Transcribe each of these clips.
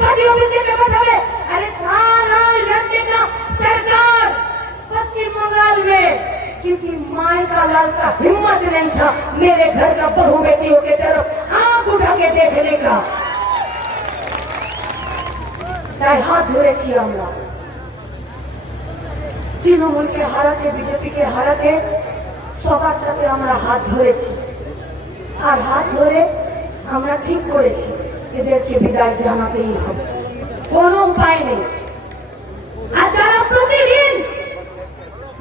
Party office से क्या बतावे? अरे थाना जनता का सरकार पश्चिम बंगाल में किसी माँ का लाल का हिम्मत नहीं था मेरे घर का बहू बेटियों के तरफ आंख उठा के देखने का। তাই হাত ধরেছি আমরা তৃণমূলকে হারাতে বিজেপিকে হারাতে সবার সাথে আমরা হাত ধরেছি আর হাত ধরে আমরা ঠিক করেছি এদেরকে বিদায় জানাতেই হবে, কোনো উপায় নেই। আর যারা প্রতিদিন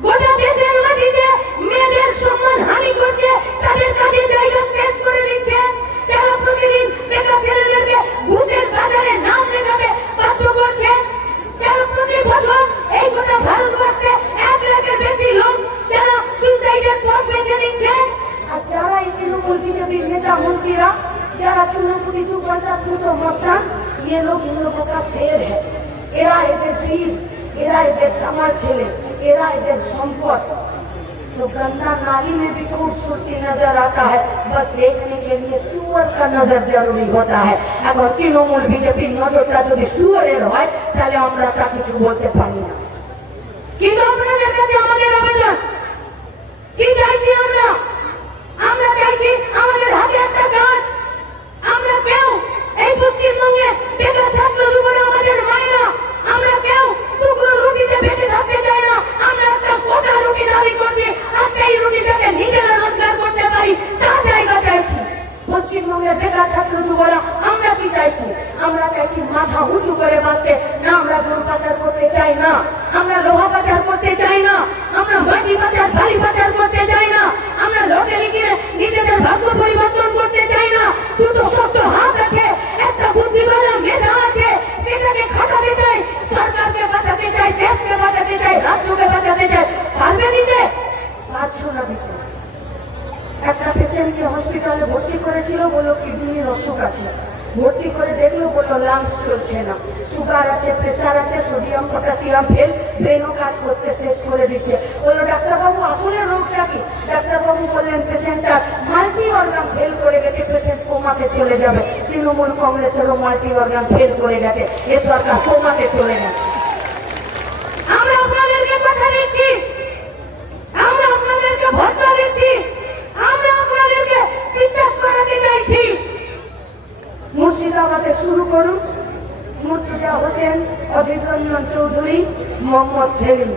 গোটা দেশের মাটিতে মেয়েদের সম্মান হানি করছে তাদের কাছে জায়গা শেষ করে দিচ্ছে, যারা প্রতিদিন বেকার ছেলেদেরকে ঘুষের বাজারে নাম লেখাতে বাধ্য করছে, যারা প্রতি বছর এই গোটা ভারতবর্ষে 1 লাখের বেশি লোক যারা সুইসাইডের পথ বেছে নিচ্ছে, আর যারা এই তৃণমূল বিজেপির নেতা মন্ত্রীরা যারা চুনাপুটি 2 पैसा ফুটো মস্তান, ये लोग इन लोगों का शेर है। এরা এদের বীর, এরা এদের কামার ছেলে, এরা এদের সম্পদ। तो गंगा नाली में भी खूबसूरती नजर आता है, बस देखने के लिए सुअर का नजर जरूरी होता है। এখন তৃণমূল বিজেপির নজরটা যদি সুअরের হয় তাহলে আমরা তা কিছু বলতে পারি না। কিন্তু আপনাদের কাছে আমাদের আবেদন কি চাইছি আমরা? আমরা চাইছি আমাদের হাতে একটা কাজ। আমরা কেউ এই পশ্চিমবঙ্গে বেকার ছাত্র যুবরা আমাদের মায়েরা আমরা কেউ টুকরো রুটিতে বেঁচে থাকতে চাই না, আমরা একটা গোটা রুটি দাবি করছি আর সেই রুটিটাকে নিজেরা রোজগার করতে পারি তা জায়গা চাইছি। পশ্চিমবঙ্গের বেকার ছাত্র যুবরা আমরা কি চাইছি? আমরা চাইছি মাথা উঁচু করে বাঁচতে, না আমরা গরু পাচার করতে চাই না, আমরা লোহা পাচার করতে চাই না, আমরা মাটি পাচার বালি পাচার করতে চাই না, আমরা লটারি কিনে নিজেদের ভাগ্য পরিবর্তন করতে চাই না। দুটো শক্ত হাত আছে, একটা বুদ্ধিমালা মেধা আছে, সেটাকে খাটাতে চাই, সরকারকে বাঁচাতে চাই, দেশকে বাঁচাতে চাই, রাজ্যকে বাঁচাতে চাই। পারবে দিতে? পারছো না দিতে। একটা পেশেন্টকে হসপিটালে ভর্তি করেছিল, বললো কিডনির অসুখ আছে, ভর্তি করে দেখলো বললো লাংস চলছে না, সুগার আছে, প্রেসার আছে, সোডিয়াম পটাশিয়াম ফেল, ব্রেনও কাজ করতে শেষ করে দিচ্ছে। বললো ডাক্তারবাবু আসলে রোগটা কি? ডাক্তারবাবু বললেন পেশেন্টটার মাল্টি অর্গান ফেল করে গেছে, পেশেন্ট কোমাতে চলে যাবে। তৃণমূল কংগ্রেসেরও মাল্টি অর্গান ফেল করে গেছে, এ সরকার কোমাতে চলে গেছে। আমরা আপনাদেরকে কথা দিচ্ছি, আমরা আপনাদেরকে ভরসা দিচ্ছি, আমরা আপনাদেরকে বিশ্বাস করাতে চাইছি। মুর্শিদাবাদে শুরু করুন, মুর্তজা হোসেন, অধীর রঞ্জন চৌধুরী, মোহাম্মদ সেলিম।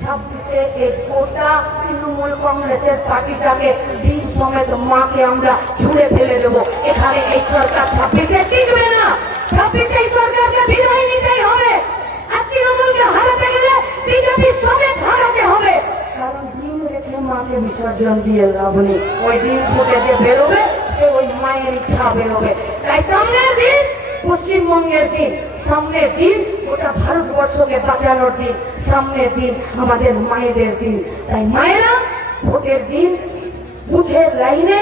26-এ এই গোটা তৃণমূল কংগ্রেসের পার্টিটাকে দিন সমেত মাকে আমরা ছুঁড়ে ফেলে দেবো। এখানে এই সরকার 26-এ টিকবে না, 26-এ এই সরকারকে বিদায় নিতেই হবে। আর তৃণমূলকে হারাতে গেলে বিজেপি সমেত হারাতে হবে, কারণ দিন রেখে মাকে বিসর্জন দিয়ে লাভ নেই। ওই দিন ফুটে যে বেরোবে সে ওই মায়ের ইচ্ছা বেরোবে। তাই সামনের দিন পশ্চিমবঙ্গের দিন, সামনের দিন গোটা ভারতবর্ষকে বাঁচানোর দিন, সামনের দিন আমাদের মায়েদের দিন। তাই মায়েরা ভোটের দিন বুথের লাইনে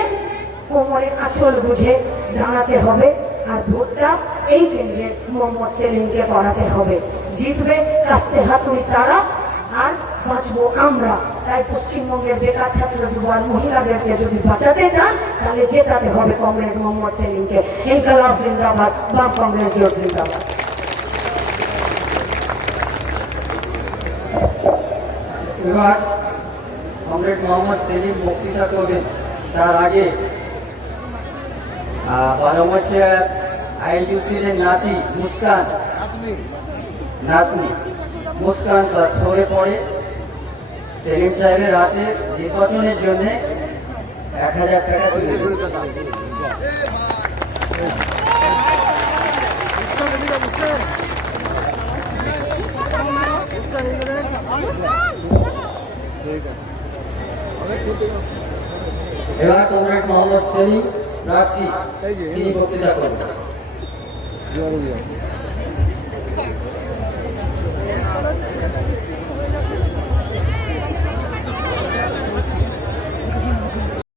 কোমরে আঁচল বুঝে দাঁড়াতে হবে, আর ভোটটা এই কেন্দ্রে মোহাম্মদ সেলিমকে করাতে হবে। জিতবে কাস্তে হাতুড়ি তারা, আর বাঁচবো আমরা। তাই পশ্চিমবঙ্গের বেকার ছাত্র যুব আর মহিলাদেরকে যদি বাঁচাতে চান তাহলে জেতাতে হবে কংগ্রেস মোহাম্মদ সেলিমকে। ইনকলাব জিন্দাবাদ, বাম কংগ্রেস জোট জিন্দাবাদ। এবার কংগ্রেস মোহাম্মদ সেলিম বক্তৃতা করবেন। তার আগে 12 বছর আইডিউটির নাতি মুস্কান, নাতনি মুস্কান ক্লাস 4-এ পড়ে। সেলিম সাহেবের হাতে নির্বাচনের জন্য 1000 টাকা তুলে দেবে। এবার কমরেড মোহাম্মদ সেলিম প্রার্থী, তিনি বক্তৃতা করবেন।